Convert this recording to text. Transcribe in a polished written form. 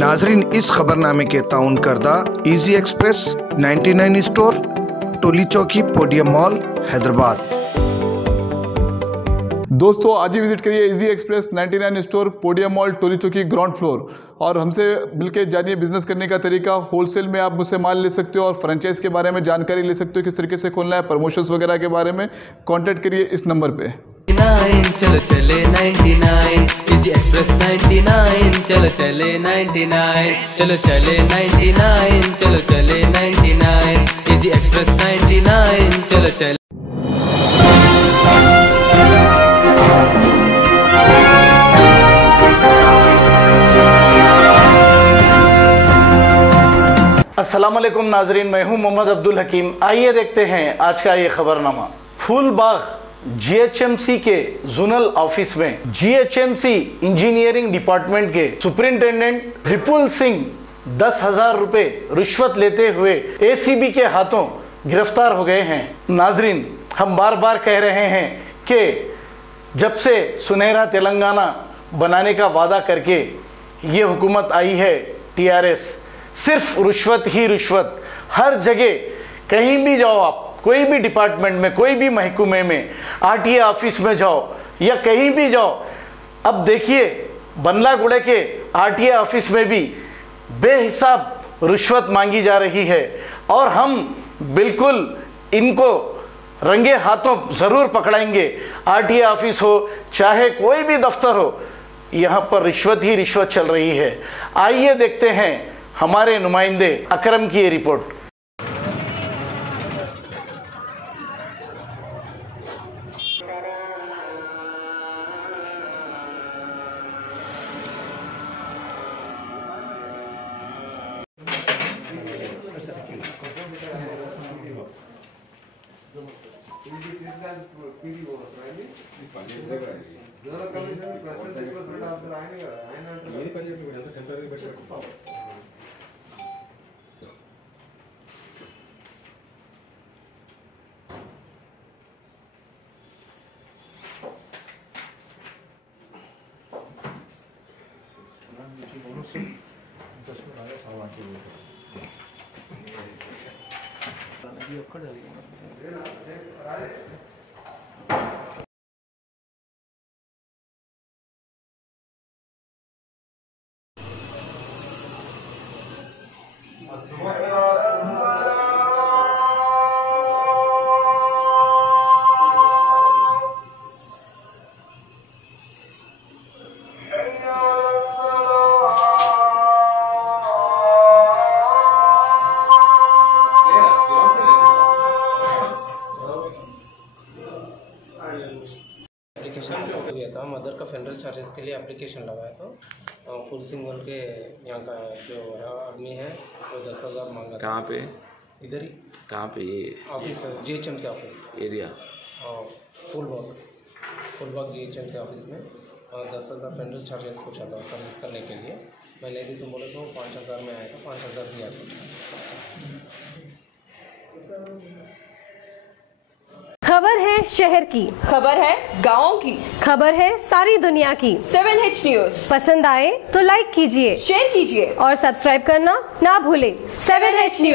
नाजरीन, इस खबरनामे के ताउन करदा इजी एक्सप्रेस 99 स्टोर, टोली चौकी, पोडियम मॉल, हैदराबाद। दोस्तों, आज ही विजिट करिए easy express 99 store, podium mall, Toli Chowki, ground floor, और हमसे मिलकर जानिए बिजनेस करने का तरीका। होलसेल में आप मुझसे माल ले सकते हो और फ्रेंचाइज के बारे में जानकारी ले सकते हो, किस तरीके से खोलना है, प्रमोशंस वगैरह के बारे में। कांटेक्ट करिए इस नंबर पे। चलो चले 99 इजी एक्सप्रेस 99, चलो चले 99, चलो चले 99, चलो चले 99 इजी एक्सप्रेस 99, चलो चले। अस्सलाम वालेकुम नाजरीन, मैं हूं मोहम्मद अब्दुल हकीम। आइए देखते हैं आज का ये खबरनामा। फूलबाग जीएचएमसी के जोनल ऑफिस में जीएचएमसी इंजीनियरिंग डिपार्टमेंट के सुपरिंटेंडेंट विपुल सिंह 10,000 रुपए रिश्वत लेते हुए एसीबी के हाथों गिरफ्तार हो गए हैं। नाजरीन, हम बार बार कह रहे हैं कि जब से सुनहरा तेलंगाना बनाने का वादा करके ये हुकूमत आई है टीआरएस, सिर्फ रिश्वत ही रिश्वत। हर जगह कहीं भी जाओ आप, कोई भी डिपार्टमेंट में, कोई भी महकमे में, आरटीए ऑफिस में जाओ या कहीं भी जाओ, अब देखिए बंदलागुड़े के आरटीए ऑफिस में भी बेहिसाब रिश्वत मांगी जा रही है और हम बिल्कुल इनको रंगे हाथों ज़रूर पकड़ाएंगे। आरटीए ऑफिस हो चाहे कोई भी दफ्तर हो, यहाँ पर रिश्वत ही रिश्वत चल रही है। आइए देखते हैं हमारे नुमाइंदे अकरम की ये रिपोर्ट। गया था मदर का फेडरल चार्जेस के लिए एप्लीकेशन लगाया तो फुल सिंह बोल के यहाँ का जो आदमी है वो 10,000 मांगा। कहाँ पे? इधर ही। कहाँ पे? ये office GHMC office area. Phulbagh GHMC office में 10,000 फेडरल चार्जेस पूछा था सर्विस करने के लिए। मैं ले दी तो बोले तो 5,000 में आया था, 5,000 दिया था। खबर है शहर की, खबर है गाँव की, खबर है सारी दुनिया की। 7H न्यूज़ पसंद आए तो लाइक कीजिए, शेयर कीजिए और सब्सक्राइब करना ना भूलें। 7H news.